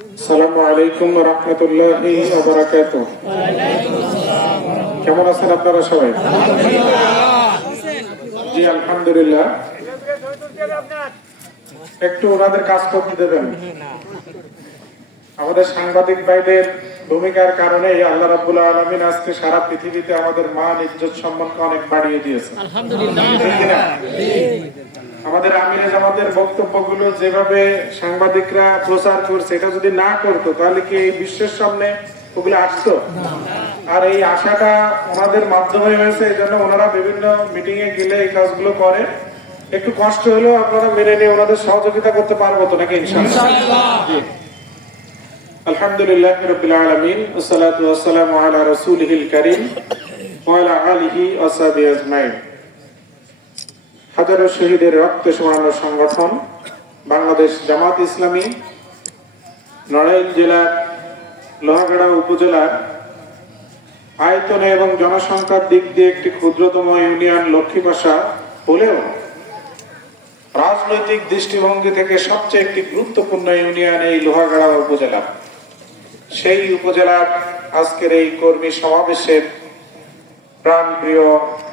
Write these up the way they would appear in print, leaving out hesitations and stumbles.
আসসালামু আলাইকুম ওয়া রাহমাতুল্লাহি ওয়া বারাকাতুহু। কেমন আছেন আপনারা সবাই? জি আলহামদুলিল্লাহ। একটু ওনাদের কাজ করতে দেবেন। আমাদের সাংবাদিক ভাইদের ভূমিকার কারণে আল্লাহ রাব্বুল আলামিন আজকে সারা পৃথিবীতে আমাদের মান ইজ্জত সম্মানকে অনেক বাড়িয়ে দিয়েছে। আলহামদুলিল্লাহ। আমাদের আমিরে জামাতের বক্তব্যগুলো যেভাবে সাংবাদিকরা প্রচার করছে, এটা যদি না করতো তাহলে কি এই বিশ্বের সামনে ওগুলো আসতো? আর এই আশাটা ওনাদের মাধ্যমে হয়েছে, এই জন্য ওনারা বিভিন্ন মিটিং এ গেলে এই কাজগুলো করে। একটু কষ্ট হলেও আপনারা মেনে নিয়ে ওনাদের সহযোগিতা করতে পারবো তো নাকি? ইনশাআল্লাহ। আলহামদুলিল্লাহ রাব্বিল আলামিন ওয়াসসালাতু ওয়াসসালামু আলা রাসূলিহিল কারীম ওয়া আলা আলিহি ওয়া সাহবিহি আজমাইন। হাজারো শহীদের রক্তে সমান্য সংগঠন বাংলাদেশ জামাত ইসলামী নড়াইল জেলার লোহাগাড়া উপজেলার আয়তনে এবং জনসংখ্যার দিক দিয়ে একটি ক্ষুদ্রতম ইউনিয়ন লক্ষ্মীপাশা হলেও রাজনৈতিক দৃষ্টিভঙ্গি থেকে সবচেয়ে একটি গুরুত্বপূর্ণ ইউনিয়ন এই লোহাগাড়া উপজেলা। সেই উপজেলার আজকের এই কর্মী সমাবেশের প্রাণপ্রিয়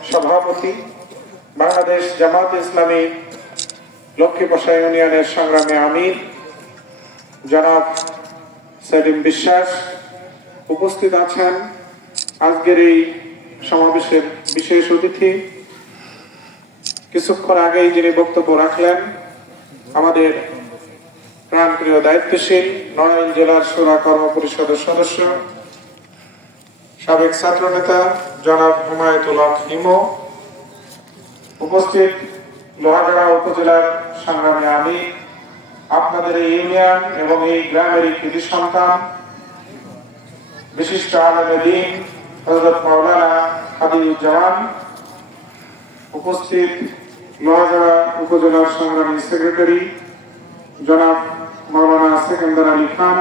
সভাপতি, বাংলাদেশ জামাত ইসলামী লক্ষ্মীপাশা ইউনিয়নের সংগ্রামী আমির জনাব সেলিম বিশ্বাস উপস্থিত আছেন। আজকের এই সমাবেশের বিশেষ অতিথি, কিছুক্ষণ আগেই যিনি বক্তব্য রাখলেন, আমাদের প্রাণপ্রিয় দায়িত্বশীল নড়াইল জেলার শোরা কর্ম পরিষদের সদস্য, সাবেক ছাত্র নেতা জনাব হুমায়তুল হক হিমো, উপস্থিত লোহাগাড়া উপজেলার সংগ্রামী আমির, আপনাদের এই ইউনিয়ন এবং এই গ্রামের কৃতি সন্তান, বিশিষ্ট আলেমে দ্বীন হযরত মাওলানা হাদিউজ্জামান, উপস্থিত লোহাগাড়া উপজেলার সংগ্রামী সেক্রেটারি জনাব মাওলানা সেকেন্দার আলী খান,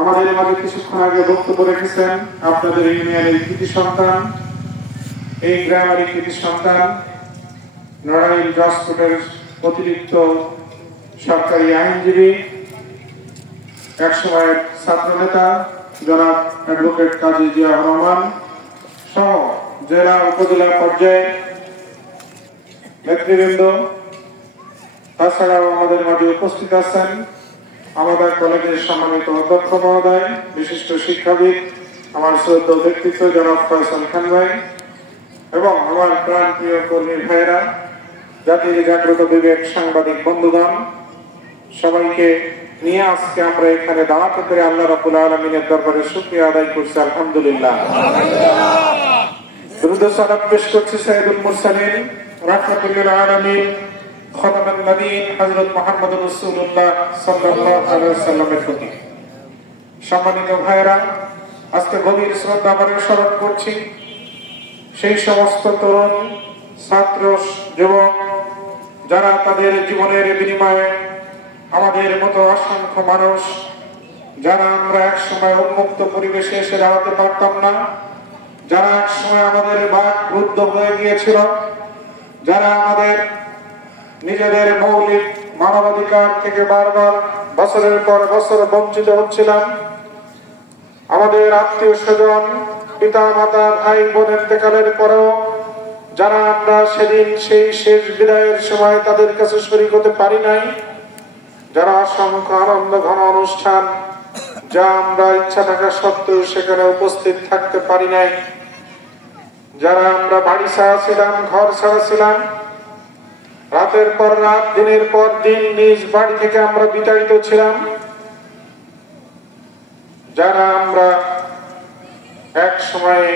আমাদের মাঝে কিছুক্ষণ আগে বক্তব্য রেখেছেন আপনাদের ইউনিয়নের কৃতি সন্তান, এই গ্রামের কৃতি সন্তান, নড়াইল জজকোর্টের অতিরিক্ত সরকারি আইনজীবী, একসময়ের ছাত্র নেতা জনাব অ্যাডভোকেট কাজী জিয়াউর রহমান সহ জেলা উপজেলা পর্যায়ে নেতৃবৃন্দ, তাছাড়াও আমাদের মাঝে উপস্থিত আছেন আমাদের কলেজের সম্মানিত অধ্যক্ষ মহোদয়, বিশিষ্ট শিক্ষাবিদ, আমার শ্রদ্ধেয় ব্যক্তিত্ব জনাব ফয়সাল খান ভাই, এবং আমার প্রাণপ্রিয় কর্মী ভাইয়েরা, জাতির জাগ্রত বিবেক সাংবাদিক বন্ধুগণ, সবাইকে নিয়ে আজকে আমরা এখানে দাওয়াত করে আল্লাহ রাব্বুল আলামিনের দরবারে শুকরিয়া আদায় করছি। আলহামদুলিল্লাহ। দুরূদ ও সালাত পেশ করছি সাইয়্যিদুল মুরসালিন রাহমাতুল লিল আলামিন খাতামুন নবীয়্যিন হযরত মুহাম্মদুর রাসূলুল্লাহ সাল্লাল্লাহু আলাইহি ওয়াসাল্লামের প্রতি। সম্মানিত ভাইয়েরা, আজকে গভীর শ্রদ্ধা ভরে স্মরণ করছি সেই সমস্ত তরুণ, ছাত্র, যুবক যারা তাদের জীবনের বিনিময়ে আমাদের মতো অসংখ্য মানুষ, যারা আমরা একসময় উন্মুক্ত পরিবেশে এসে দাঁড়াতে পারতাম না, যারা একসময় আমাদের বাক রুদ্ধ হয়ে গিয়েছিল, যারা আমাদের নিজেদের মৌলিক মানবাধিকার থেকে বারবার বছরের পর বছর বঞ্চিত হচ্ছিলাম, আমাদের আত্মীয় স্বজন, পিতা মাতা, ভাই বোন ইন্তেকালের পরেও যারা আমরা সেদিন সেই শেষ বিদায়ের সময় তাদের কাছে শরীক হতে পারি নাই, যারা অসংখ্য আনন্দ ঘন অনুষ্ঠান যা আমরা ইচ্ছা থাকা সত্ত্বেও সেখানে উপস্থিত থাকতে পারি নাই, যারা আমরা বাড়ি ছাড়া ছিলাম, ঘর ছাড়া ছিলাম, রাতের পর রাত, দিনের পর দিন নিজ বাড়ি থেকে আমরা বিতাড়িত ছিলাম, যারা আমরা এক সময়ে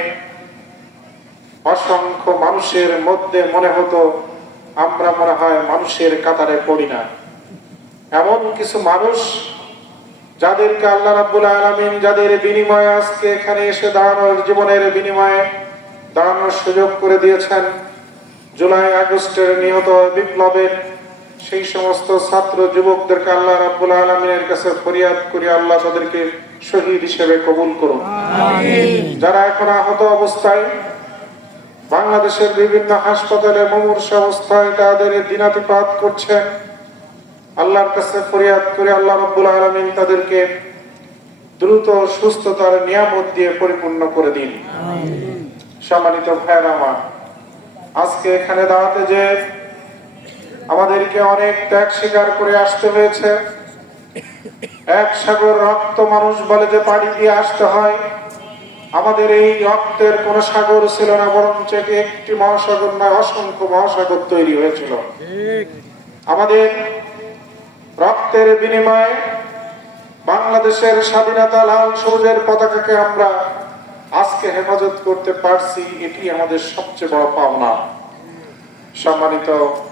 অসংখ্য মানুষের মধ্যে মনে হতো আমরা মনে হয় মানুষের কাতারে পড়ি না, এমন কিছু মানুষ যাদেরকে আল্লাহ রাব্বুল আলামিন যাদের বিনিময়ে আজকে এখানে এসে দাঁড়ানোর, জীবনের বিনিময়ে দাঁড়ানোর সুযোগ করে দিয়েছেন, জুলাই আগস্টের নিহত বিপ্লবের সেই সমস্ত ছাত্র যুবকদেরকে আল্লাহ রাব্বুল আলামিনের কাছে ফরিয়াদ করি আল্লাহ তাদেরকে শহীদ হিসেবে কবুল করুন। যারা এখন আহত অবস্থায় বাংলাদেশের বিভিন্ন হাসপাতালে মুমূর্ষু অবস্থায় তাদের দিনাতিপাত করছেন, আল্লাহর কাছে ফরিয়াদ করে আল্লাহ রাব্বুল আলামিন তাদেরকে দ্রুত সুস্থতার নিয়ামত দিয়ে পরিপূর্ণ করে দিন। সম্মানিত ভাইয়েরা আমার, আজকে এখানে দাওয়াতে যে আমাদেরকে অনেক ত্যাগ স্বীকার করে আসতে হয়েছে। এক সাগর রক্ত মানুষ বলে যে পাড়ি দিয়ে আসতে হয়, আমাদের এই রক্তের কোন সাগর ছিল না, বরঞ্চ একটি মহাসাগর নয় অসংখ্য মহাসাগর তৈরি হয়েছিল। আমাদের রক্তের বিনিময়ে বাংলাদেশের স্বাধীনতা লাল সবুজের পতাকাকে আমরা আজকে হেফাজত করতে পারছি, এটি আমাদের সবচেয়ে বড় পাওনা। সম্মানিত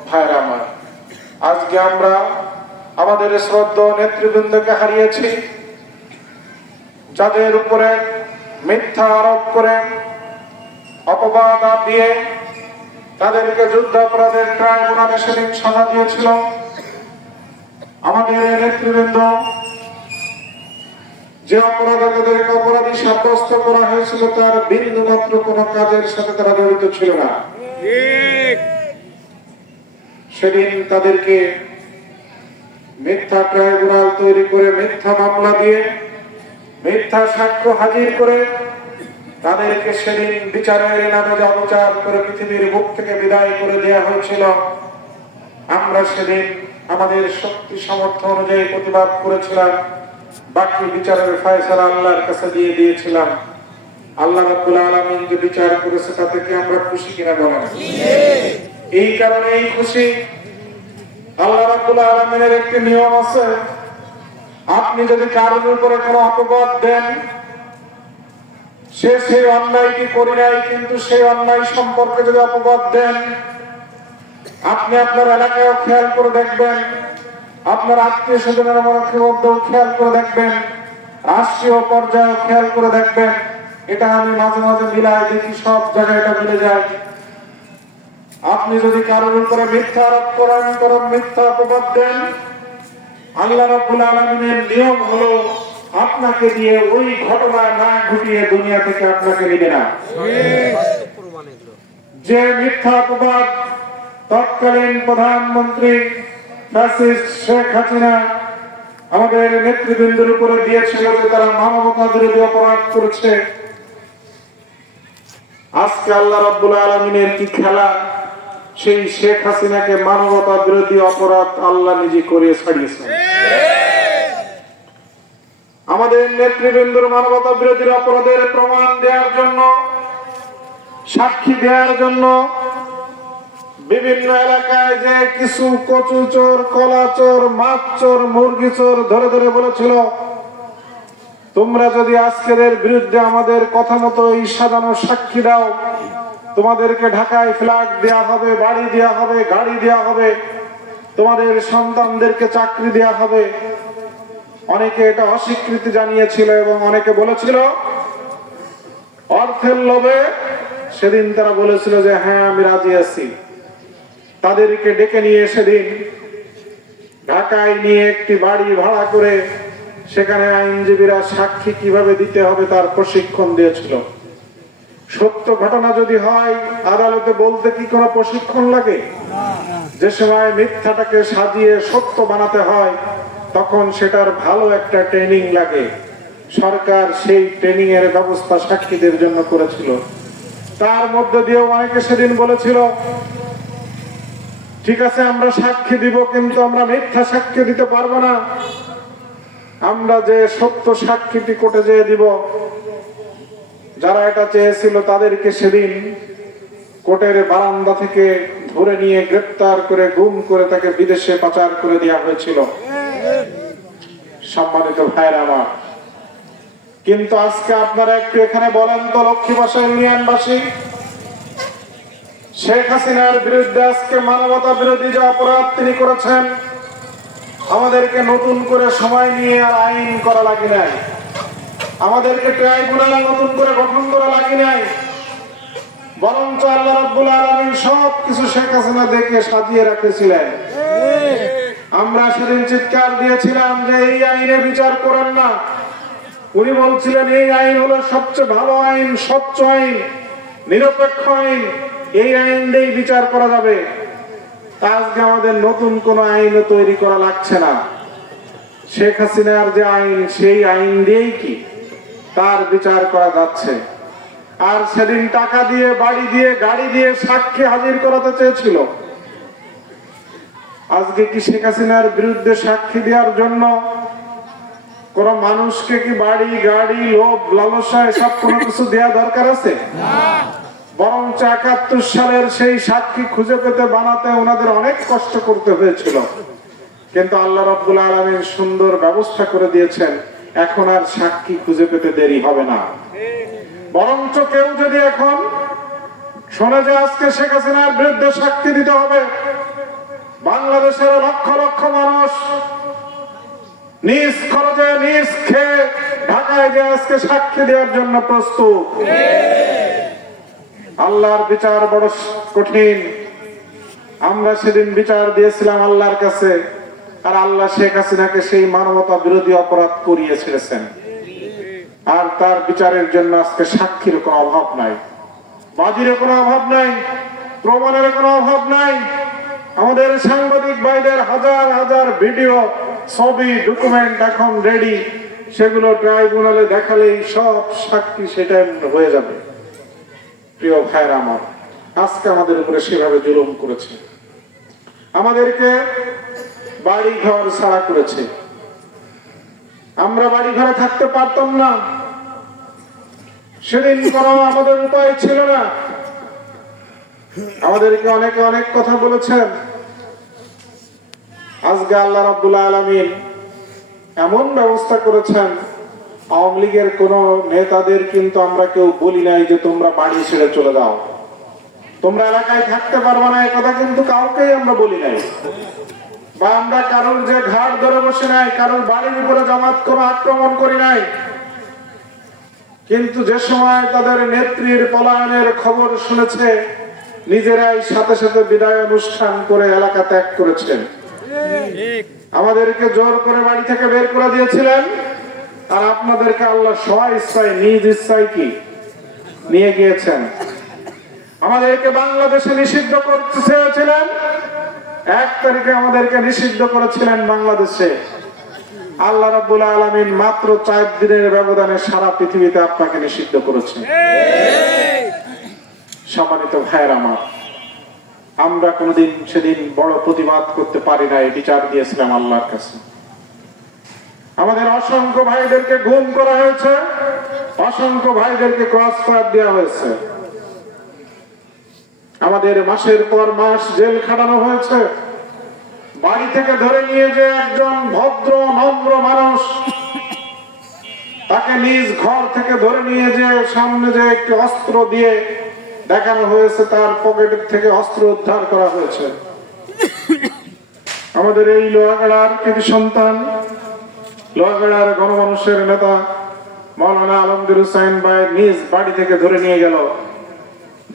ভাইরা আমার, আজকে আমরা আমাদের শ্রদ্ধেয় নেতৃবৃন্দকে হারিয়েছি, যাদের উপরে মিথ্যা আরোপ করে অপবাদ দিয়ে তাদেরকে যুদ্ধাপরাধের ট্রাইব্যুনালে সেদিন সাজা দিয়েছিল। আমাদের নেতৃবৃন্দ যে অপরাধে তাদেরকে অপরাধী সাব্যস্ত করা হয়েছিল তার বিন্দু মাত্র কোন কাজের সাথে তারা জড়িত ছিল না। সেদিন তাদেরকে মিথ্যা ট্রাইব্যুনাল তৈরি করে মিথ্যা মামলা দিয়ে মিথ্যা সাক্ষ্য হাজির করে তাদেরকে সেদিন বিচারের নামে অবিচার করে পৃথিবীর বুক থেকে বিদায় করে দেওয়া হয়েছিল। আমরা সেদিন আমাদের শক্তি সামর্থ্য অনুযায়ী প্রতিবাদ করেছিলাম, বাকি বিচারের ফয়সালা আল্লাহর কাছে দিয়ে দিয়েছিলাম। আল্লাহ রাব্বুল আলামিন যে বিচার করেছে তাতে কি আমরা খুশি কিনা বলেন? এই কারণেই খুশি, আল্লাহ রাব্বুল আলামিনের একটি নিয়ম আছে, আপনি যদি কারোর উপরে কোনো অপবাদ দেন, সে সেই অন্যায়টি করে নাই কিন্তু সেই অন্যায় সম্পর্কে যদি অপবাদ দেন, আপনি আপনার এলাকায়ও খেয়াল করে দেখবেন, আপনার আত্মীয় স্বজনের মধ্যেও খেয়াল করে দেখবেন, রাষ্ট্রীয় পর্যায়েও খেয়াল করে দেখবেন। এটা আমি মাঝে মাঝে মিলাই দেখি, সব জায়গায় এটা মিলে যায়। আপনি যদি কারোর উপরে মিথ্যা আরোপ করেন, মিথ্যা অপবাদ দেন, আল্লাহ রাব্বুল আলামিনের নিয়ম হলো আপনাকে দিয়ে ওই ঘটনা না ঘটিয়ে দুনিয়া থেকে আপনাকে নিবে না। যে মিথ্যা অপবাদ তৎকালীন প্রধানমন্ত্রী ফ্যাসিস্ট শেখ হাসিনা আমাদের নেতৃবৃন্দের উপরে দিয়েছিল যে তারা মানবতা বিরোধী অপরাধ করেছে, আজকে আল্লাহ রাব্বুল আলামিনের কি খেলা, সেই শেখ হাসিনাকে মানবতা বিরোধী অপরাধ আল্লাহ নিজে করিয়ে ছাড়িয়েছেন। আমাদের নেতৃবৃন্দর মানবতা বিরোধী অপরাধের প্রমাণ দেওয়ার জন্য, সাক্ষী দেওয়ার জন্য বিভিন্ন এলাকায় যে কিছু কচু চোর, কলা চোর, মাছ চোর, মুরগি চোর ধরে ধরে বলেছিল, তোমরা যদি আজকের বিরুদ্ধে আমাদের কথা মতো এই সাজানো সাক্ষী দাও, তোমাদেরকে ঢাকায় ফ্ল্যাট দেয়া হবে, বাড়ি দেয়া হবে, গাড়ি দেয়া হবে, তোমাদের সন্তানদেরকে চাকরি দেয়া হবে। অনেকে এটা অস্বীকৃতি জানিয়েছিল এবং অনেকে বলেছিল অর্থের লোভে। সেদিন তারা বলেছিল যে হ্যাঁ আমি রাজি আছি। তাদেরকে ডেকে নিয়ে সেদিন ঢাকায় নিয়ে একটি বাড়ি ভাড়া করে সেখানে আইনজীবীরা সাক্ষী কিভাবে দিতে হবে তার প্রশিক্ষণ দিয়েছিল। সত্য ঘটনা যদি হয় আদালতে বলতে কি কোনো প্রশিক্ষণ লাগে? যে সময় মিথ্যাটাকে সাজিয়ে সত্য বানাতে হয় তখন সেটার ভালো একটা ট্রেনিং লাগে। সরকার সেই ট্রেনিং এর ব্যবস্থা সাক্ষীদের জন্য করেছিল। তার মধ্যে দিয়েও অনেকে সেদিন বলেছিল ঠিক আছে আমরা সাক্ষী দিব, কিন্তু আমরা মিথ্যা সাক্ষী দিতে পারবো না, আমরা যে সত্য সাক্ষীটি কোর্টে যেয়ে দিব। যারা এটা চেয়েছিল তাদেরকে সেদিন কোর্টের বারান্দা থেকে ধরে নিয়ে গ্রেফতার করে গুম করে তাকে বিদেশে পাচার করে দেওয়া হয়েছিল। সম্মানিত ভাইরা আমার, কিন্তু আজকে আপনারা একটু এখানে বলেন তো, লক্ষ্মীবাসা ইউনিয়নবাসী, শেখ হাসিনার বিরুদ্ধে আজকে মানবতা বিরোধী যে অপরাধ তিনি করেছেন, আমাদেরকে নতুন করে সময় নিয়ে আর আইন করা লাগে নাই, আমাদেরকে ট্রাইব্যুনাল নতুন করে গঠন করা লাগে নাই, বরঞ্চ আল্লাহ রাব্বুল আলামিন সব কিছু শেখ হাসিনা দেখে সাজিয়ে রেখেছিলেন। আমরা সেদিন চিৎকার দিয়েছিলাম যে এই আইনে বিচার করেন না। উনি বলছিলেন এই আইন হলো সবচেয়ে ভালো আইন, স্বচ্ছ আইন, নিরপেক্ষ আইন, এই আইন দিয়েই বিচার করা যাবে। আজকে আমাদের নতুন কোন আইন তৈরি করা লাগছে না। শেখ হাসিনার যে আইন, সেই আইন দিয়েই কি তার বিচার করা যাচ্ছে। আর সেদিন টাকা দিয়ে, বাড়ি দিয়ে, গাড়ি দিয়ে সাক্ষী হাজির করাতে চেয়েছিল। আজকে কি শেখ হাসিনার বিরুদ্ধে সাক্ষী দেওয়ার জন্য কোন মানুষকে কি বাড়ি, গাড়ি, লোভ, লালসা এসব কোনো কিছু দেওয়া দরকার আছে? বরং ৭১ সালের সেই সাক্ষী খুঁজে পেতে, বানাতে ওনাদের অনেক কষ্ট করতে হয়েছিল। কিন্তু আল্লাহ রাব্বুল আলামিন সুন্দর ব্যবস্থা করে দিয়েছেন। এখন আর সাক্ষী খুঁজে পেতে দেরি হবে না। বরঞ্চ কেউ যদি এখন শোনে যে আজকে শেখ হাসিনার বিরুদ্ধে সাক্ষী দিতে হবে, বাংলাদেশের লক্ষ লক্ষ মানুষ নিজ খরচে, নিজ খেয়ে ঢাকায় যে আজকে সাক্ষী দেওয়ার জন্য প্রস্তুত। আল্লাহর বিচার বড় কঠিন। আমরা সেদিন বিচার দিয়েছিলাম আল্লাহর কাছে, আর আল্লাহ শেখ হাসিনাকে সেই মানবতা বিরোধী অপরাধ করিয়ে ছেড়েছেন। আর তার বিচারের জন্য আজকে সাক্ষীর কোনো অভাব নাই, বাজির কোনো অভাব নাই, প্রমাণের কোনো অভাব নাই। আমাদের সাংবাদিক ভাইদের হাজার হাজার ভিডিও, ছবি, ডকুমেন্ট এখন রেডি। সেগুলো ট্রাইব্যুনালে দেখালেই সব সাক্ষী সেটা হয়ে যাবে। প্রিয় ভাইরা আমার, আজকে আমাদের উপরে সেভাবে জুলুম করেছে, আমাদেরকে বাড়ি ঘর ছাড়া করেছে। আমরা বাড়ি ঘরে থাকতে পারতাম না, সেদিন কোনো আমাদের উপায় ছিল না। আমাদেরকে অনেকে অনেক কথা বলেছেন। আজকে আল্লাহ রাব্বুল আলামিন এমন ব্যবস্থা করেছেন, আওয়ামী লীগের কোন নেতাদের কিন্তু আমরা কেউ বলি নাই যে তোমরা বাড়ি ছেড়ে চলে যাও, তোমরা এলাকায় থাকতে পারবে না, এই কথা কিন্তু কাউকেই আমরা বলি নাই। বা আমরা কারোর যে ঘাট ধরে বসে নাই, কারোর বাড়ির উপরে জামাত কোনো আক্রমণ করি নাই। কিন্তু যে সময় তাদের নেত্রীর পলায়নের খবর শুনেছে, নিজেরাই সাথে সাথে বিদায় অনুষ্ঠান করে এলাকা ত্যাগ করেছেন। আমাদেরকে জোর করে বাড়ি থেকে বের করে দিয়েছিলেন, আর আপনাদেরকে আল্লাহ স্ব ইচ্ছায়, নিজ ইচ্ছায় কি নিয়ে গিয়েছেন। আমাদেরকে বাংলাদেশে নিষিদ্ধ করতে চেয়েছিলেন, ১ তারিখে আমাদেরকে নিষিদ্ধ করেছিলেন বাংলাদেশে। আল্লাহ রাব্বুল আলামিন মাত্র ৪ দিনের ব্যবধানে সারা পৃথিবীতে আপনাকে নিষিদ্ধ করেছেন। সম্মানিত ভাইয়ের আমার, আমরা কোনদিন সেদিন বড় প্রতিবাদ করতে পারি নাই, বিচার দিয়েছিলাম আল্লাহর কাছে। আমাদের অসংখ্য ভাইদেরকে গুম করা হয়েছে, অসংখ্য ভাইদেরকে ক্রস ফায়ার দেওয়া হয়েছে। আমাদের মাসের পর মাস জেল খাটানো হয়েছে। বাড়ি থেকে ধরে নিয়ে যে একজন ভদ্র নম্র মানুষ, তাকে নিজ ঘর থেকে ধরে নিয়ে যে সামনে যে একটি অস্ত্র দিয়ে দেখানো হয়েছে, তার পকেট থেকে অস্ত্র উদ্ধার করা হয়েছে। আমাদের এই লোহাগাড়ার কৃতি সন্তান, লোহাগাড়ার গণমানুষের নেতা মাওলানা আলমগীর হোসেন ভাই নিজ বাড়ি থেকে ধরে নিয়ে গেল,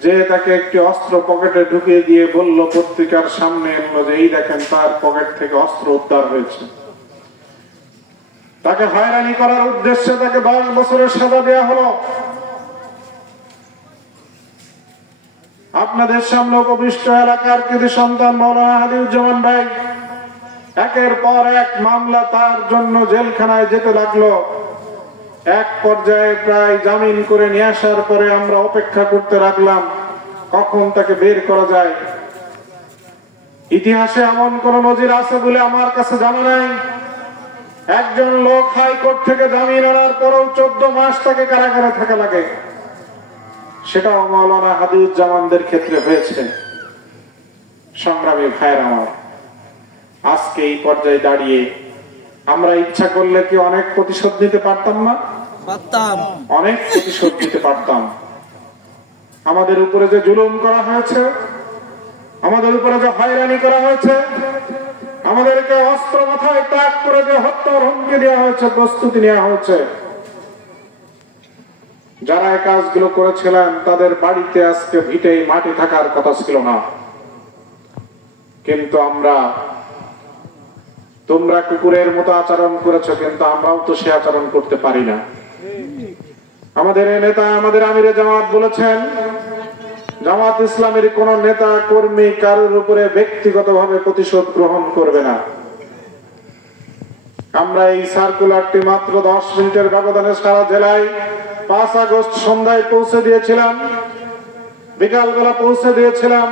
যে তাকে একটি অস্ত্র পকেটে ঢুকিয়ে দিয়ে বলল, পত্রিকার সামনে এলো যে এই দেখেন তার পকেট থেকে অস্ত্র উদ্ধার হয়েছে। তাকে হয়রানি করার উদ্দেশ্যে তাকে 10 বছরের সাজা দেওয়া হলো। আপনাদের সামনে উপবিষ্ট এলাকার কৃতি সন্তান মাওলানা হাদিউজ্জামান ভাই একের পর এক মামলা, তার জন্য জেলখানায় যেতে লাগলো। এক পর্যায়ে প্রায় জামিন করে নিয়ে আসার পরে আমরা অপেক্ষা করতে লাগলাম কখন তাকে বের করা যায়। ইতিহাসে এমন কোন নজির আছে বলে আমার কাছে জানা নাই। একজন লোক হাইকোর্ট থেকে জামিন আনার পরেও 14 মাস তাকে কারাগারে থাকা লাগে। সেটাও মাওলানা হাদিউজ্জামানদের ক্ষেত্রে হয়েছে। সংগ্রামী ভাইয়ের আমার, আজকে এই পর্যায়ে দাঁড়িয়ে আমরা ইচ্ছা করলে কি অনেক প্রতিশোধ নিতে পারতাম না? পারতাম, অনেক প্রতিশোধ নিতে পারতাম। আমাদের উপরে যে জুলুম করা হয়েছে, আমাদের উপরে যে হয়রানি করা হয়েছে, আমাদেরকে অস্ত্র মাথায় তাক করে যে হত্যার হুমকি দেওয়া হয়েছে, প্রস্তুতি নেওয়া হয়েছে। যারা এই কাজগুলো করেছিলেন তাদের বাড়িতে আজকে ভিটেই মাটি থাকার কথা ছিল না। কিন্তু তোমরা কুকুরের মতো আচরণ করেছো, কিন্তু আমরাও তো সে আচরণ করতে পারি না। আমাদের নেতা, আমাদের আমিরে জামাত বলেছেন জামাত ইসলামের কোন নেতা কর্মী কারোর উপরে ব্যক্তিগতভাবে প্রতিশোধ গ্রহণ করবে না। আমরা এই সার্কুলারটি মাত্র 10 মিনিটের ব্যবধানে সারা জেলায় 5 আগস্ট সন্ধ্যায় পৌঁছে দিয়েছিলাম, বিকালবেলা পৌঁছে দিয়েছিলাম।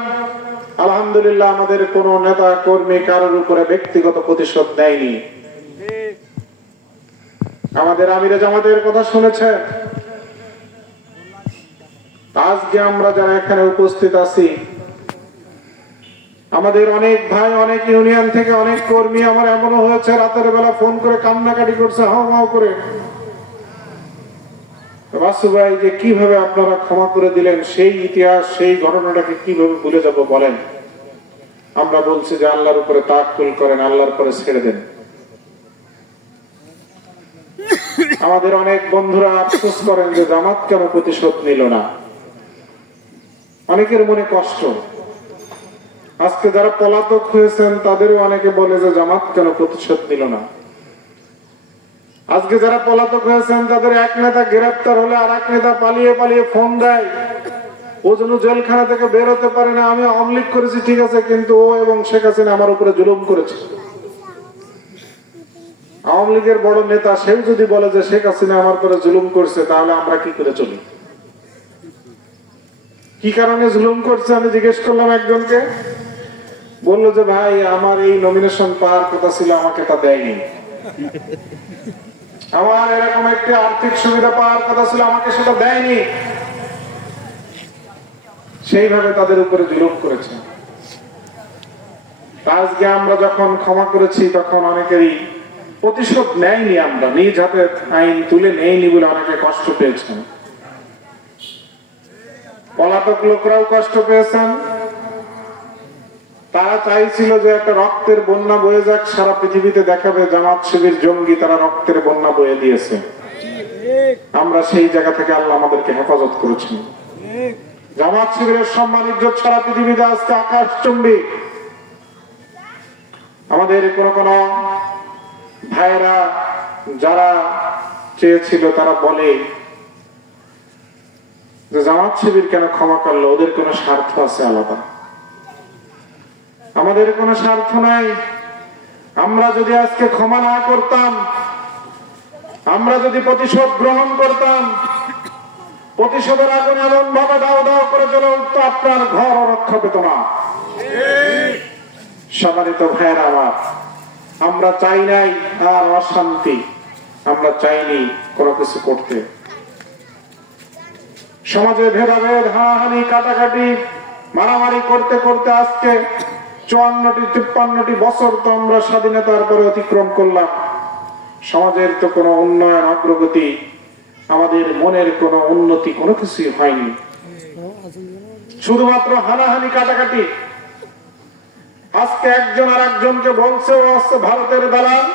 আলহামদুলিল্লাহ, আমাদের কোন নেতা কর্মী কারোর উপরে ব্যক্তিগত প্রতিশোধ নেয়নি। আমাদের আমিরে জামাতের কথা শুনেছেন। আজকে আমরা যারা এখানে উপস্থিত আছি, আমাদের অনেক ভাই, অনেক ইউনিয়ন থেকে অনেক কর্মী, আমার এমনও হয়েছে রাতের বেলা ফোন করে কান্নাকাটি করছে হাও মাও করে, বাসু ভাই যে কিভাবে আপনারা ক্ষমা করে দিলেন, সেই ইতিহাস, সেই ঘটনাটাকে কিভাবে ভুলে যাব বলেন। আমরা বলছি যে আল্লাহর উপরে তাওয়াক্কুল করেন, আল্লাহর উপরে ছেড়ে দেন। আমাদের অনেক বন্ধুরা আফসোস করেন যে জামাত কেন প্রতিশোধ নিল না। অনেকের মনে কষ্ট। আজকে যারা পলাতক হয়েছেন তাদেরও অনেকে বলে যে জামাত কেন প্রতিশোধ নিল না। আজকে যারা পলাতক হয়েছেন তাদের এক নেতা গ্রেফতার হলে আর এক নেতা পালিয়ে পালিয়ে ফোন দেয়, ও যেন জেলখানা থেকে বের হতে পারে না। আমি আওয়ামী লীগ করেছি ঠিক আছে, কিন্তু ও এবং শেখ হাসিনা আমার উপরে জুলুম করেছে। আওয়ামী লীগের বড় নেতা সেও যদি বলে যে শেখ হাসিনা আমার উপরে জুলুম করছে, তাহলে আমরা কি করে চলি? কি কারণে জুলুম করছে আমি জিজ্ঞেস করলাম একজনকে, বললো যে ভাই আমার এই নমিনেশন পাওয়ার কথা ছিল, আমাকে তা দেয়নি। আমার এরকম একটি আর্থিক সুবিধা পাওয়ার কথা ছিল, আমাকে সেটা দেয়নি। সেইভাবে তাদের উপরে জুলুম করেছে। আজকে আমরা যখন ক্ষমা করেছি তখন অনেকেরই প্রতিশোধ নেয়নি, আমরা নিজ হাতে আইন তুলে নেইনি বলে অনেকে কষ্ট পেয়েছেন। পলাতক লোকরাও কষ্ট পেয়েছেন। তারা চাইছিল যে একটা রক্তের বন্যা বয়ে যাক, সারা পৃথিবীতে দেখাবে জামাত শিবির জঙ্গি, তারা রক্তের বন্যা বয়ে দিয়েছে। আমরা সেই জায়গা থেকে আল্লাহ আমাদেরকে হেফাজত করেছেন। জামাত শিবিরের সম্মান ইজ্জত সারা পৃথিবীতে আজকে আকাশচুম্বী। আমাদের কোন কোন ভাইরা যারা চেয়েছিল তারা বলে যে জামাত শিবির কেন ক্ষমা করলো, ওদের কোন স্বার্থ আছে আলাদা। আমাদের কোনো স্বার্থ নাই। আমরা যদি আজকে ক্ষমা না করতাম, আমরা যদি প্রতিশোধ গ্রহণ করতাম, প্রতিশোধের আগুন এমন ভাবে দাও দাও করে জ্বলে উঠতো, আপনার ঘর রক্ষা পেত না। সম্মানিত ভাইয়েরা আমার, আমরা চাই নাই আর অশান্তি, আমরা চাইনি কোনো কিছু করতে। সমাজে ভেদাভেদ, হানাহানি, কাটাকাটি, মারামারি করতে করতে আজকে 54-53 বছর তো আমরা স্বাধীনতার পরে অতিক্রম করলাম। সমাজের তো কোনো উন্নয়ন, অগ্রগতি, আমাদের মনের কোনো উন্নতি, কোনো কিছুই হয়নি। শুধুমাত্র হানাহানি, কাটাকাটি। আজকে একজন আর একজনকে বলছে ও হচ্ছে ভারতের দালাল,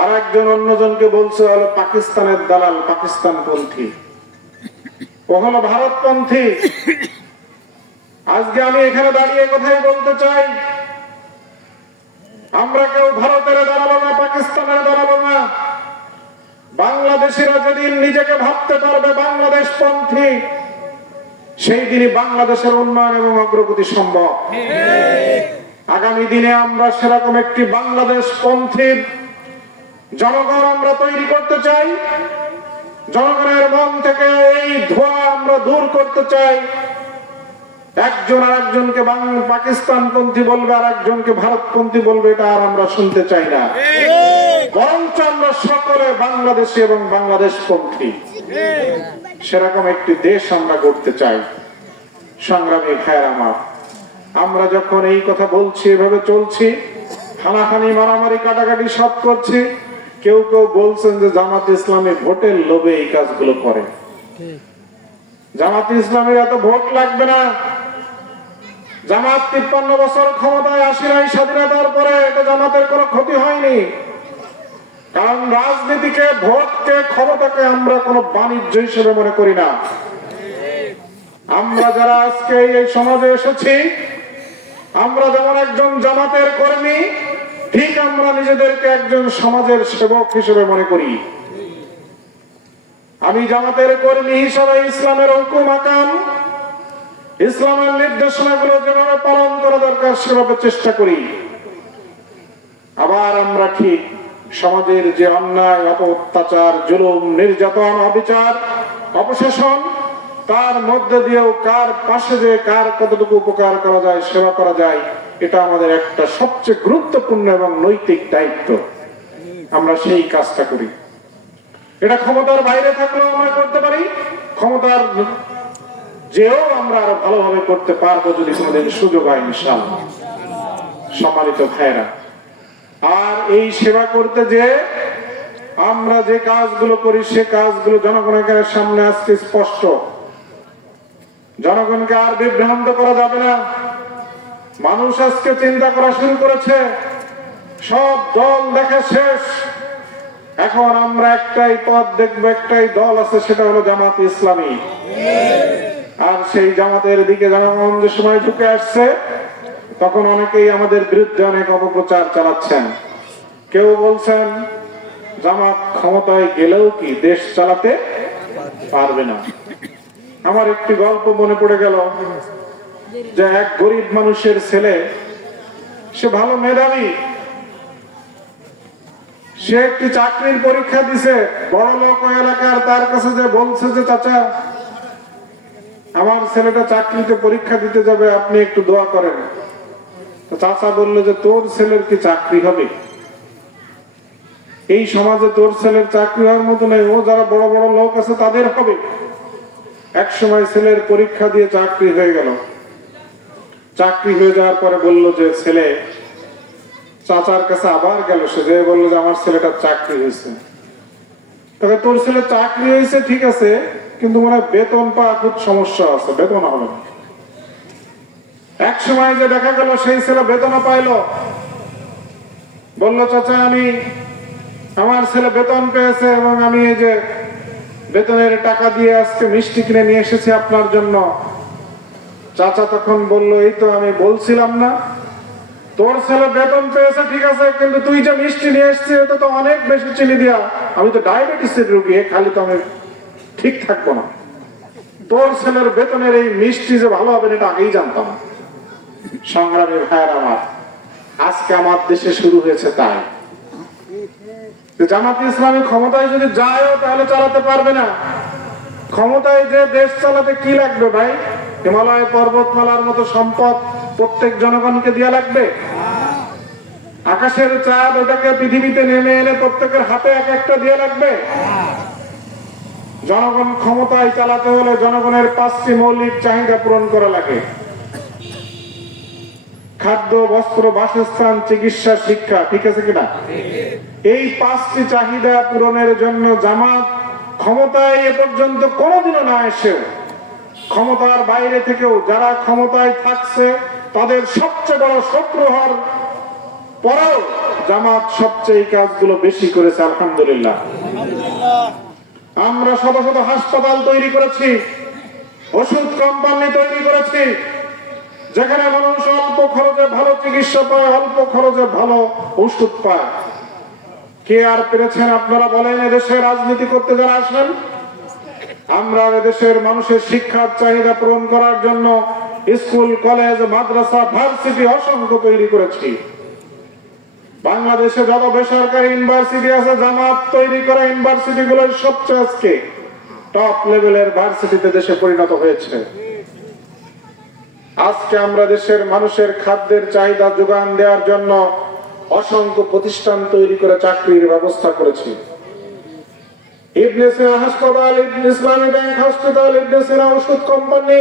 আর একজন অন্যজনকে বলছে হলো পাকিস্তানের দালাল, পাকিস্তানপন্থী, ও হলো ভারতপন্থী। আজকে আমি এখানে দাঁড়িয়ে কথাই বলতে চাই, আমরা কেউ ভারতের দাঁড়াবো না, পাকিস্তানের দাঁড়াবো না। বাংলাদেশিরা যেদিন নিজেকে ভাবতে পারবে বাংলাদেশ পন্থী, সেই দিনই বাংলাদেশের উন্নয়ন এবং অগ্রগতি সম্ভব। আগামী দিনে আমরা সেরকম একটি বাংলাদেশ পন্থীর জনগণ আমরা তৈরি করতে চাই। জনগণের মন থেকে এই ধোঁয়া আমরা দূর করতে চাই। একজন আর একজনকে পাকিস্তানপন্থী বলবে, আর একজনকে ভারতপন্থী বলবে, এটা আর আমরা শুনতে চাই না। বরঞ্চ আমরা সকলে বাংলাদেশী এবং বাংলাদেশ পন্থী, সেরকম একটি দেশ আমরা গড়তে চাই। সংগ্রামী ভাইয়ের আমার, আমরা যখন এই কথা বলছি, এভাবে চলছি, হানাহানি, মারামারি, কাটাকাটি সব করছি, কেউ কেউ বলছেন যে জামাত ইসলামী ভোটের লোভে এই কাজগুলো করে। জামাত ইসলামের এত ভোট লাগবে না। জামাত 53 বছর ক্ষমতায় আসে নাই স্বাধীনতার পরে, এটা জামাতের কোনো ক্ষতি হয়নি। কারণ রাজনীতিকে, ভোটকে, ক্ষমতাকে আমরা কোনো বাণিজ্য হিসেবে মনে করি না। আমরা যারা আজকে এই সমাজে এসেছি, আমরা যেমন একজন জামাতের কর্মী, ঠিক আমরা নিজেদেরকে একজন সমাজের সেবক হিসেবে মনে করি। আমি জামাতের কর্মী হিসাবে ইসলামের হুকুম আকাম ইসলামের নির্দেশনাগুলো যেভাবে পালন করা দরকার সেভাবে চেষ্টা করি। আবার আমরা ঠিক সমাজের যে অন্যায়, অত্যাচার, জুলুম, নির্যাতন, অবিচার, অপশাসন, তার মধ্যে দিয়েও কার পাশে যে কার কতটুকু উপকার করা যায়, সেবা করা যায়, এটা আমাদের একটা সবচেয়ে গুরুত্বপূর্ণ এবং নৈতিক দায়িত্ব। আমরা সেই কাজটা করি। এটা ক্ষমতার বাইরে থাকলেও আমরা করতে পারি, ক্ষমতার যেও আমরা আরো ভালোভাবে করতে পারবো যদি কোনোদিন সুযোগ হয়, ইনশাআল্লাহ। সম্মানিত ভাইরা, আর এই সেবা করতে যে আমরা যে কাজগুলো করি সে কাজগুলো জনগণের সামনে আসছে স্পষ্ট। জনগণকে আর বিভ্রান্ত করা যাবে না। মানুষ আজকে চিন্তা করা শুরু করেছে, সব দল দেখা শেষ, এখন আমরা একটাই পথ দেখবো, একটাই দল আছে, সেটা হলো জামাত ইসলামী। আর সেই জামাতের দিকে জনগণ যে সময় ঢুকে আসছে, তখন অনেকেই আমাদের বিরুদ্ধে অনেক অপপ্রচার চালাচ্ছেন। কেউ বলছেন জামাত ক্ষমতায় গেলেও কি দেশ চালাতে পারবে না। আমার একটি গল্প মনে পড়ে গেল, যে এক গরিব মানুষের ছেলে, সে ভালো মেধাবী, সে একটি চাকরির পরীক্ষা দিছে, বড় লোক এলাকার, তার কাছে যে বলছে যে চাচা আমার ছেলেটা চাকরিতে পরীক্ষা দিতে যাবে, আপনি একটু দোয়া করেন। তো চাচা বললো যে তোর ছেলের কি চাকরি হবে? এই সমাজে তোর ছেলের চাকরি হওয়ার মতো নেই, ও যারা বড় বড় লোক আছে তাদের হবে। এক সময় ছেলের পরীক্ষা দিয়ে চাকরি হয়ে গেল। চাকরি হয়ে যাওয়ার পরে বললো যে ছেলে চাচার কাছে আবার গেল, সে যে বললো যে আমার ছেলেটার চাকরি হয়েছে। তবে তোর ছেলে চাকরি হয়েছে ঠিক আছে, কিন্তু মনে হয় বেতন পাওয়া খুব সমস্যা আছে, বেতন হবে না। এক সময় যে দেখা গেল সেই ছেলে বেতন পাইলো, বললো চাচা আমার ছেলে বেতন পেয়েছে এবং আমি এই যে বেতনের টাকা দিয়ে আজকে মিষ্টি কিনে নিয়ে এসেছি আপনার জন্য। চাচা তখন বললো এই তো আমি বলছিলাম না, তোর ছেলে বেতন পেয়েছে ঠিক আছে, কিন্তু তুই যে মিষ্টি নিয়ে এসেছিস এটা তো অনেক বেশি চিনি দিয়া, আমি তো ডায়াবেটিসের রোগী, খালি তো আমি ঠিক থাকবো না। তোর ছেলের বেতনের এই মিষ্টি যে ভালো হবে এটা আগেই জানতাম। সংগ্রামী ভাইয়ের আমার, আজকে আমার দেশে শুরু হয়েছে তাই। জামাত ইসলামী ক্ষমতায় যদি যায়ও তাহলে চালাতে পারবে না। ক্ষমতায় যে দেশ চালাতে কি লাগবে ভাই? হিমালয় পর্বতমালার মতো সম্পদ প্রত্যেক জনগণকে দেওয়া লাগবে? আকাশের চাঁদ ওটাকে পৃথিবীতে নেমে এলে প্রত্যেকের হাতে এক একটা দিয়ে লাগবে? জনগণ ক্ষমতায় চালাতে হলে জনগণের 5টি মৌলিক চাহিদা পূরণ করা লাগে: খাদ্য, বস্ত্র, বাসস্থান, চিকিৎসা, শিক্ষা। ঠিক আছে কিনা? এই 5টি চাহিদা পূরণের জন্য জামাত ক্ষমতায় এ পর্যন্ত কোনোদিনও না এসেও, ক্ষমতার বাইরে থেকেও যারা ক্ষমতায় থাকছে তাদের সবচেয়ে বড় শত্রু হওয়ার পরেও জামাত সবচেয়ে এই কাজগুলো বেশি করেছে, আলহামদুলিল্লাহ। আমরা শত শত হাসপাতাল তৈরি করেছি, ওষুধ কোম্পানি তৈরি করেছি, যেখানে মানুষ অল্প খরচে ভালো চিকিৎসা পায়, অল্প খরচে ভালো ওষুধ পায়। কে আর পেরেছেন আপনারা বলেন এদেশে রাজনীতি করতে যারা আসেন? আমরা এদেশের মানুষের শিক্ষার চাহিদা পূরণ করার জন্য স্কুল, কলেজ, মাদ্রাসা, ভার্সিটি অসংখ্য তৈরি করেছি। বাংলাদেশে যত বেসরকারি ইউনিভার্সিটি আছে, জামাত তৈরি করা ইউনিভার্সিটি গুলোর সবচেয়ে আজকে টপ লেভেলের ভার্সিটিতে দেশে পরিণত হয়েছে। আজকে আমরা দেশের মানুষের খাদ্যের চাহিদা যোগান দেওয়ার জন্য অসংখ্য প্রতিষ্ঠান তৈরি করে চাকরির ব্যবস্থা করেছি। ইবনে সিনা হাসপাতাল, ইসলামী ব্যাংক হাসপাতাল, ইবনে সিনা ওষুধ কোম্পানি,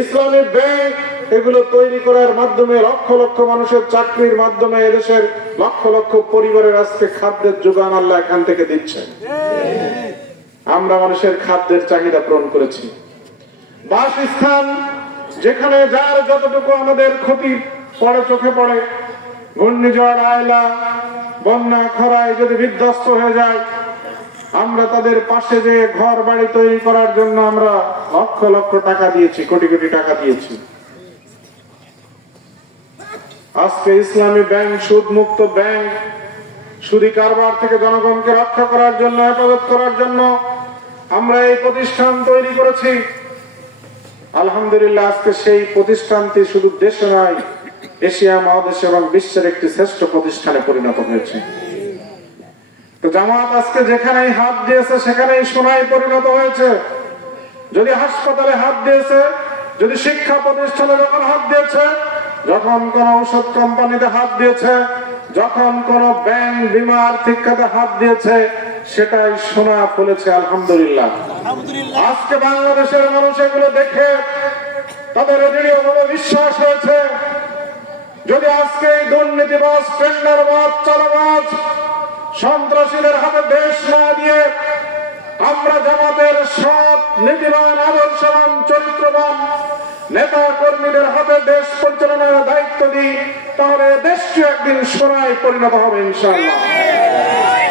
ইসলামী ব্যাংক, এগুলো তৈরি করার মাধ্যমে লক্ষ লক্ষ মানুষের চাকরির মাধ্যমে এদেশের লক্ষ লক্ষ পরিবারের আজকে খাদ্যের যোগান আল্লাহ এখান থেকে দিচ্ছেন। আমরা মানুষের খাদ্যের চাহিদা পূরণ করেছি। বাসস্থান, যেখানে যার যতটুকু আমাদের ক্ষতি পড়ে, চোখে পড়ে, ঘূর্ণিঝড় আয়লা, বন্যা, খরায় যদি বিধ্বস্ত হয়ে যায়, আমরা তাদের পাশে যে ঘর বাড়ি তৈরি করার জন্য আমরা লক্ষ লক্ষ টাকা দিয়েছি, কোটি কোটি টাকা দিয়েছি। আজকে ইসলামী ব্যাংক, সুদ মুক্ত ব্যাংক, সুদী কারবার থেকে জনগণকে রক্ষা করার জন্য, হেফাজত করার জন্য আমরা এই প্রতিষ্ঠান তৈরি করেছি। আলহামদুলিল্লাহ আজকে সেই প্রতিষ্ঠানটি শুধু দেশে নয়, এশিয়া মহাদেশে এবং বিশ্বের একটি শ্রেষ্ঠ প্রতিষ্ঠানে পরিণত হয়েছে। তো জামাত আজকে যেখানেই হাত দিয়েছে সেখানেই সোনায় পরিণত হয়েছে। যদি হাসপাতালে হাত দিয়েছে, যদি শিক্ষা প্রতিষ্ঠানে যখন হাত দিয়েছে, যখন কোন ঔষধ কোম্পানিতে হাত দিয়েছে, যখন কোন ব্যাংক বীমা আর্থিক খাতে হাত দিয়েছে, সেটাই সোনা ফলেছে। আলহামদুলিল্লাহ। আজকে বাংলাদেশের মানুষ এগুলো দেখে তাদের দৃঢ়ভাবে বিশ্বাস হয়েছে, যদি আজকে এই দুর্নীতিবাজ, টেন্ডারবাজ, চাঁদাবাজ, সন্ত্রাসীদের হাতে দেশ না দিয়ে আমরা জামাতের সৎ, নীতিবান, আদর্শবান, চরিত্রবান নেতা কর্মীদের হাতে দেশ পরিচালনার দায়িত্ব দিই, তাহলে দেশটি একদিন সোনায় পরিণত হবে ইনশাআল্লাহ।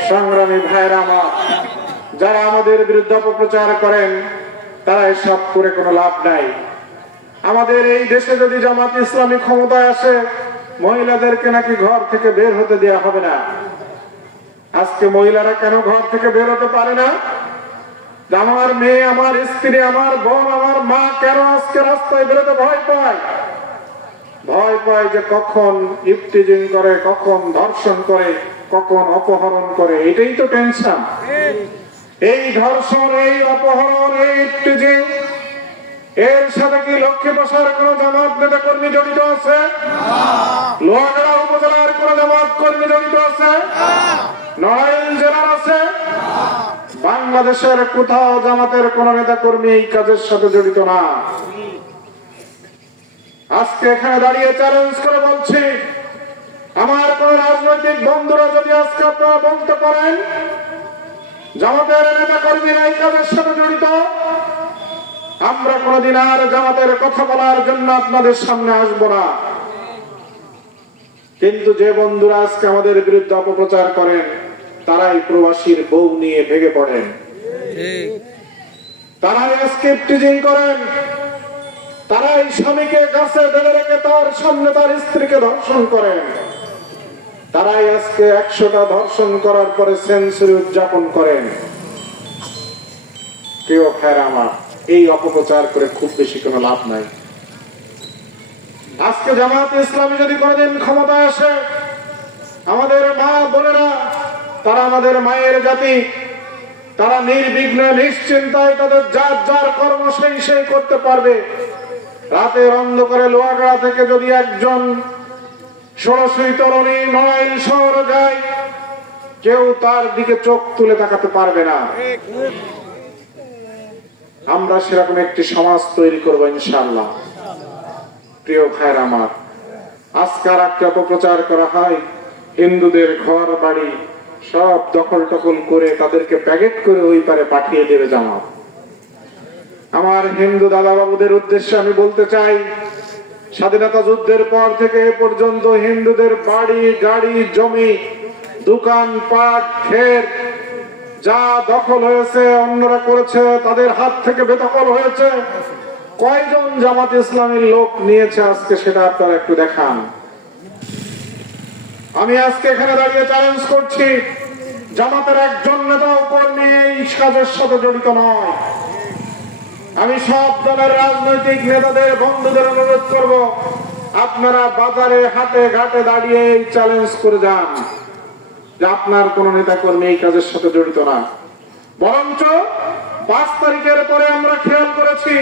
সংগ্রামী ভাইরা আমার, যারা আমাদের বিরুদ্ধে অপপ্রচার করেন, তারা এসব করে কোনো লাভ নাই। আমাদের এই দেশে যদি জামাত ইসলামী ক্ষমতায় আসে, মহিলাদেরকে নাকি ঘর থেকে বের হতে দেওয়া হবে না। আজকে মহিলারা কেন ঘর থেকে বের হতে পারে না? আমার মেয়ে, আমার স্ত্রী, আমার বোন, আমার মা কেন আজকে রাস্তায় বেরোতে ভয় পায়? ভয় পায় যে কখন ইফটিজিং করে, কখন ধর্ষণ করে, কখন অপহরণ করে। এটাই তো টেনশন। এই ধর্ষণ, এই অপহরণ, এই ইফটিজিং, এর সাথে কি লক্ষ্মী বসার কোন জামাত নেতা কর্মী জড়িত আছে? লোহাগড়া উপজেলার কোন জামাত কর্মী জড়িত আছে? নড়াইল জেলার আছে? বাংলাদেশের কোথাও জামাতের কোন নেতা কর্মী এই কাজের সাথে জড়িত না। আজকে এখানে দাঁড়িয়ে চ্যালেঞ্জ করে বলছি, আমার কোন রাজনৈতিক বন্ধুরা যদি আজকে আপনারা বলতে পারেন জামাতের নেতা কর্মীরা এই কাজের সাথে জড়িত, আমরা কোনদিন আর জামাতের কথা বলার জন্য আপনাদের সামনে আসবো না। কিন্তু যে বন্ধুরা আজকে আমাদের বিরুদ্ধে অপপ্রচার করেন, তারাই প্রবাসীর বউ নিয়ে ভেঙে পড়েন, তারাই আজকে ইফটিজিং করেন, তারাই স্বামীকে গাছে বেঁধে রেখে তার সামনে তার স্ত্রীকে ধর্ষণ করেন, তারাই আজকে 100টা ধর্ষণ করার পরে সেঞ্চুরি উদযাপন করেন। প্রিয় ভাইরা আমার, এই অপপ্রচার করে খুব বেশি কোনো লাভ নাই। আজকে জামাত ইসলামী যদি কোনদিন ক্ষমতায় আসে, আমাদের মা বোনেরা, তারা আমাদের মায়ের জাতি, তারা নির্বিঘ্নে নিশ্চিন্তায় তাদের যার যার কর্ম সেই করতে পারবে। রাতের অন্ধকারে লোহাগড়া থেকে যদি একজন ষোড়শী তরুণী নড়াইল শহরে যায়, কেউ তার দিকে চোখ তুলে তাকাতে পারবে না। আমরা সেরকম একটি সমাজ তৈরি করবো ইনশাআল্লাহ। প্রিয় ভাইরা আমার, আজকাল একটা অপপ্রচার করা হয়, হিন্দুদের ঘর বাড়ি সব দখল টকল করে তাদেরকে প্যাকেট করে ওই পারে পাঠিয়ে দেবে জামাত। আমার হিন্দু দাদা বাবুদের উদ্দেশ্যে আমি বলতে চাই, স্বাধীনতা যুদ্ধের পর থেকে এ পর্যন্ত হিন্দুদের বাড়ি, গাড়ি, জমি, দোকান পাট, ক্ষেত যা দখল হয়েছে, অন্যরা করেছে, তাদের হাত থেকে বেদখল হয়েছে, কয়জন জামাত ইসলামীর লোক নিয়েছে আজকে সেটা আপনারা একটু দেখান। আমি আজকে এখানে দাঁড়িয়ে চ্যালেঞ্জ করছি, জামাতের একজন নেতা কর্মী এই কাজের সাথে জড়িত নয়। আমি সব দলের রাজনৈতিক নেতাদের, বন্ধুদের অনুরোধ করব, আপনারা বাজারে, হাটে ঘাটে দাঁড়িয়ে এই চ্যালেঞ্জ করে যান যে আপনার কোন নেতা কর্মী এই কাজের সাথে জড়িত না। বরঞ্চ 5 তারিখের পরে আমরা খেয়াল করেছি,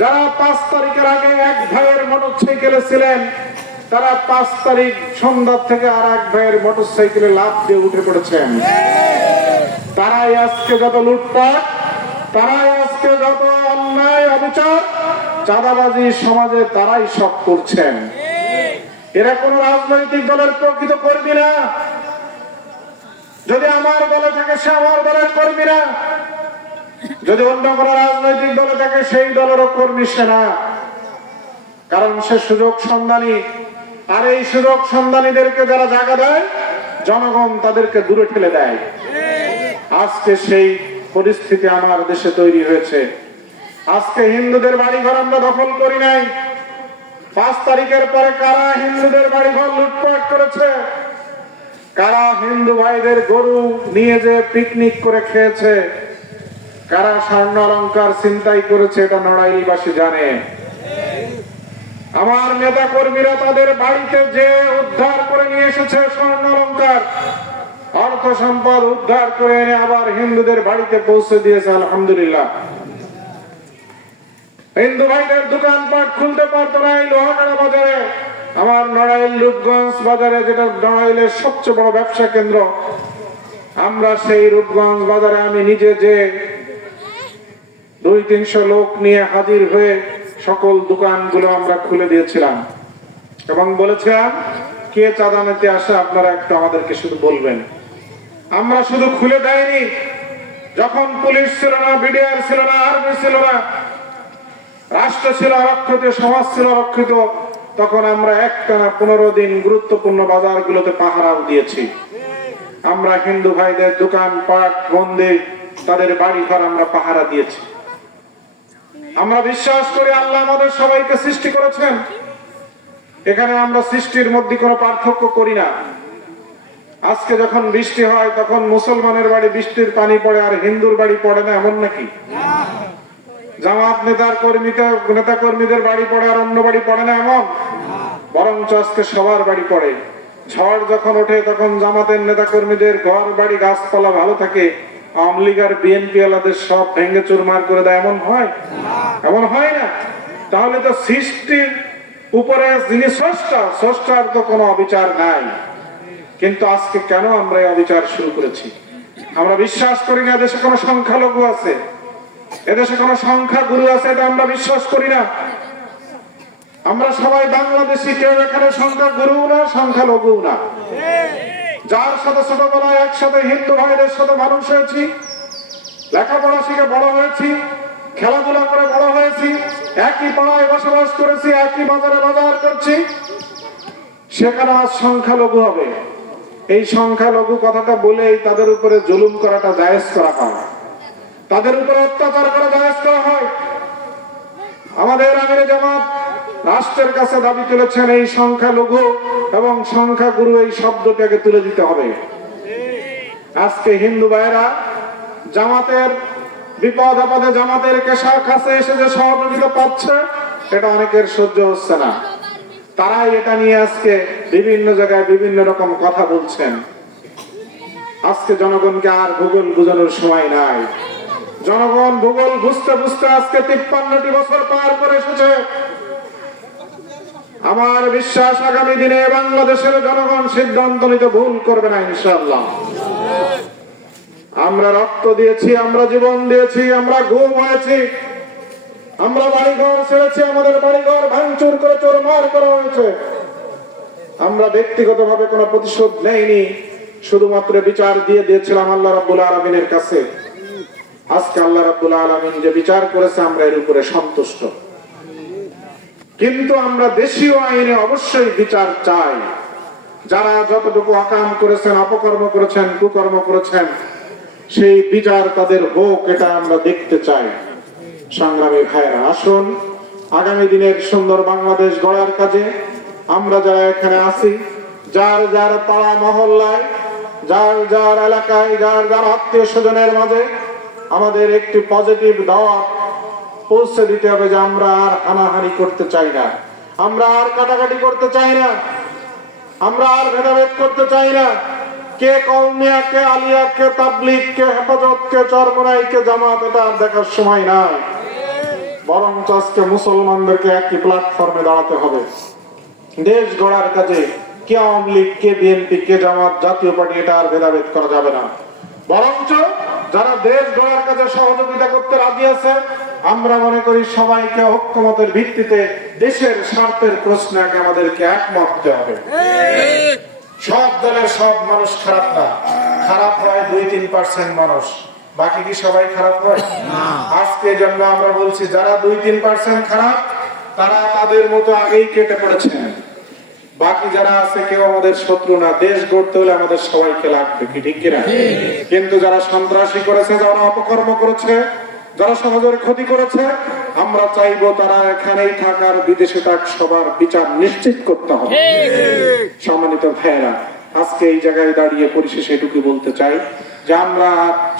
যারা 5 তারিখের আগে এক ভাইয়ের মোটরসাইকেলে ছিলেন, তারা 5 তারিখ সন্ধ্যা থেকে আর এক ভাইয়ের মোটরসাইকেলে লাফ দিয়ে উঠে পড়েছেন। তারাই আজকে যত লুটপাট, তারাই আজকে যত অন্যায়, অবিচার, চাঁদাবাজি সমাজে তারাই সব করছেন। এরা কোন রাজনৈতিক দলের প্রকৃত কর্মী না। যদি আমার দলে থাকে সে আমার দলের কর্মী না, যদি অন্য কোন রাজনৈতিক দলে থাকে সেই দলেরও কর্মী সে না। কারণ সে সুযোগ সন্ধানী, আর এই সুযোগ সন্ধানীদেরকে যারা জায়গা দেয়, জনগণ তাদেরকে দূরে ঠেলে দেয়। আজকে সেই পরিস্থিতি আমার দেশে তৈরি হয়েছে। আজকে হিন্দুদের বাড়িঘর আমরা দখল করি নাই। 5 তারিখের পরে কারা হিন্দুদের বাড়িঘর লুটপাট করেছে, কারা হিন্দু ভাইদের গরু নিয়ে যে পিকনিক করে খেয়েছে, কারা স্বর্ণ অলংকার ছিনতাই করেছে এটা নড়াইলবাসী জানে। আমার নেতা কর্মীরা তাদের বাড়িতে যে উদ্ধার করে নিয়ে এসেছে স্বর্ণ অলংকার, অর্থ সম্পদ উদ্ধার করে এনে আবার হিন্দুদের বাড়িতে পৌঁছে দিয়েছে। আলহামদুলিল্লাহ। হিন্দু ভাইদের দোকানপাট খুলতে পারতো না এই লোহাগাড়া বাজারে। আমার নড়াইল রূপগঞ্জ বাজারে, যেটা নড়াইলের সবচেয়ে বড় ব্যবসা কেন্দ্র, আমরা সেই রূপগঞ্জ বাজারে আমি নিজে যে 200-300 লোক নিয়ে হাজির হয়ে সকল দোকানগুলো আমরা খুলে দিয়েছিলাম এবং বলেছিলাম কে চাঁদা নিতে আসে আপনারা একটু আমাদেরকে শুধু বলবেন। আমরা শুধু খুলে দেয়নি, যখন পুলিশ ছিল না, বিডিআর ছিল না, আর্মি ছিল না, রাষ্ট্র ছিল অরক্ষিত, সমাজ ছিল অরক্ষিত, তখন আমরা একটানা 15 দিন গুরুত্বপূর্ণ বাজারগুলোতে পাহারাও দিয়েছি। আমরা হিন্দু ভাইদের দোকানপাট, মন্দির, তাদের বাড়িঘর আমরা পাহারা দিয়েছি। আমরা বিশ্বাস করি আল্লাহ আমাদের সবাইকে সৃষ্টি করেছেন। এখানে আমরা সৃষ্টির মধ্যে কোনো পার্থক্য করি না। আজকে যখন বৃষ্টি হয় তখন মুসলমানের বাড়ি বৃষ্টির পানি পড়ে আর হিন্দুর বাড়ি পড়ে না, এমন নাকি? জামাত নেতা কর্মীদের বাড়ি পড়ে আর অন্য বাড়ি পড়ে না, এমন? বরঞ্চ আজকে সবার বাড়ি পড়ে। ঝড় যখন ওঠে তখন জামাতের নেতা কর্মীদের ঘর বাড়ি গাছপালা ভালো থাকে, আওয়ামী লীগ আর বিএনপি আলাদের সব ভেঙে চুরমার করে দেয়, এমন হয়? এমন হয় না। তাহলে তো সৃষ্টির উপরে যিনি স্রষ্টার তো কোনো অবিচার নাই। কিন্তু আজকে কেন আমরা এই অবিচার শুরু করেছি? আমরা বিশ্বাস করি না দেশে কোনো সংখ্যালঘু আছে, এদেশে কোনো সংখ্যা গুরু আছে, এটা আমরা বিশ্বাস করি না। আমরা সবাই বাংলাদেশি, কেউ এখানে সংখ্যা গুরু না, সংখ্যালঘু না। যার সাথে ছোটবেলায় একসাথে হিন্দু ভাইদের সাথে মানুষ হয়েছি, লেখাপড়া শিখে বড় হয়েছি, খেলাধুলা করে বড় হয়েছি, একই পাড়ায় বসবাস করেছি, একই বাজারে বাজার করছি, সেখানে আজ সংখ্যালঘু হবে। এই সংখ্যালঘু কথাটা বলেই তাদের উপরে জুলুম করাটা জায়েজ করা হয়, তাদের উপরে অত্যাচার করা জায়েজ করা হয়। আমাদের আমিরে জামাত রাষ্ট্রের কাছে দাবি তুলেছেন এই সংখ্যালঘু এবং সংখ্যাগুরু এই শব্দটাকে তুলে দিতে হবে। আজকে হিন্দু ভাইয়েরা জামাতের বিপদ আপদে জামাতের কাছে এসে যে সহযোগিতা পাচ্ছে, এটা অনেকের সহ্য হচ্ছে না। তারাই এটা নিয়ে আজকে বিভিন্ন জায়গায় বিভিন্ন রকম কথা বলছেন। আজকে জনগণকে আর ভূগোল বোঝানোর সময় নাই। জনগণ ভূগোল বুঝতে বুঝতে আজকে 53টি বছর পার করে এসেছে। আমার বিশ্বাস আগামী দিনে বাংলাদেশের জনগণ সিদ্ধান্ত নিতে ভুল করবে না ইনশাআল্লাহ। আমরা রক্ত দিয়েছি, আমরা জীবন দিয়েছি, আমরা গুম হয়েছি, আমরা বাড়িঘর ছেড়েছি, আমাদের বাড়িঘর ভাঙচুর করে চোরমার করা হয়েছে। আমরা ব্যক্তিগতভাবে কোনো প্রতিশোধ নেইনি, শুধুমাত্র বিচার দিয়ে দিয়েছিলাম আল্লাহ রাব্বুল আলামিনের কাছে। আজকে আল্লাহ রাব্বুল আলামিন যে বিচার করেছে আমরা এর উপরে সন্তুষ্ট। কিন্তু আমরা দেশীয় আইনে অবশ্যই বিচার চাই। যারা যতটুকু অকাম করেছেন, অপকর্ম করেছেন, কুকর্ম করেছেন, সেই বিচার তাদের হোক, এটা আমরা দেখতে চাই। সংগ্রামী ভাইরা, আসুন আগামী দিনের সুন্দর বাংলাদেশ গড়ার কাজে আমরা যারা এখানে আছি, যার যার পাড়া মহল্লায়, যার যার এলাকায়, যার যার আত্মীয় স্বজনের মাঝে আমাদের একটি পজিটিভ দাওয়াত পৌঁছে দিতে হবে যে আমরা আর হানাহানি করতে চাই না, আমরা আর কাটাকাটি করতে চাই না, আমরা আর ভেদাভেদ করতে চাই না। কে কওমিয়া, কে আলিয়া, কে তাবলীগ, কে হেফাজত, কে চরমোনাই, কে জামাত, এটা আর দেখার সময় নাই। বরং আজকে মুসলমানদেরকে একটি প্ল্যাটফর্মে দাঁড়াতে হবে। দেশ গড়ার কাজে কে আওয়ামী লীগ, কে বিএনপি, কে জামাত, জাতীয় পার্টি, এটা আর ভেদাভেদ করা যাবে না। বরঞ্চ যারা দেশ গড়ার কাজে সহযোগিতা করতে রাজি আছে, আমরা মনে করি সবাইকে ঐক্যমতের ভিত্তিতে দেশের স্বার্থের প্রশ্নে আগে আমাদেরকে একমত হতে হবে। সব দলের সব মানুষ খারাপ না, খারাপ হয় 2-3% মানুষ, বাকি কি সবাই খারাপ হয়? আজকে জন্য আমরা বলছি যারা 2-3% খারাপ, তারা তাদের মতো আগেই কেটে পড়েছেন। বাকি যারা আছে কেউ আমাদের শত্রু না। দেশ গড়তে হলে আমাদের সবাইকে লাগবে, কি ঠিক কিনা? কিন্তু যারা সন্ত্রাসী করেছে, যারা অপকর্ম করেছে, যারা সমাজের ক্ষতি করেছে, আমরা চাইবো তারা এখানেই থাকার বিদেশে থাক, সবার বিচার নিশ্চিত করতে হবে। সম্মানিত ভাইয়েরা, আজকে এই জায়গায় দাঁড়িয়ে পরিশেষে এটুকু বলতে চাই যে আমরা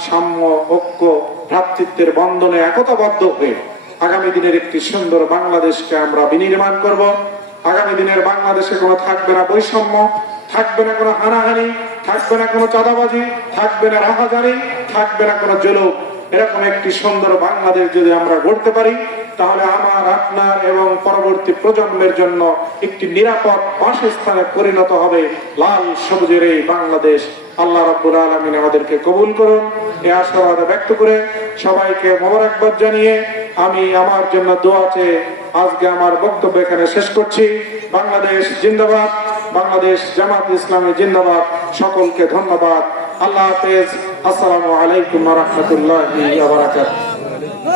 সাম্য, ঐক্য, ভ্রাতৃত্বের বন্ধনে একতাবদ্ধ হয়ে আগামী দিনের একটি সুন্দর বাংলাদেশকে আমরা বিনির্মাণ করব। আগামী দিনের বাংলাদেশে কোনো থাকবে না বৈষম্য, থাকবে না কোনো হানাহানি, থাকবে না কোনো চাঁদাবাজি, থাকবে না রাহাজানি, থাকবে না কোনো জুলুম। এরকম একটি সুন্দর বাংলাদেশ যদি আমরা গড়তে পারি, তাহলে আমার, আপনার এবং পরবর্তী প্রজন্মের জন্য একটি নিরাপদ বাসস্থানে পরিণত হবে লাল সবুজের এই বাংলাদেশ। আল্লাহ রাব্বুল আলামিন আমাদেরকে কবুল করুন। এই আশাবাদ ব্যক্ত করে সবাইকে মোবারকবাদ জানিয়ে আমি আমার জন্য দোয়া চেয়ে আজকে আমার বক্তব্য এখানে শেষ করছি। বাংলাদেশ জিন্দাবাদ, বাংলাদেশ জামাত ইসলামী জিন্দাবাদ। সকলকে ধন্যবাদ। আল্লাহ হাফেজ। আসসালামু আলাইকুম ওয়া রাহমাতুল্লাহি ওয়া বারাকাতুহু।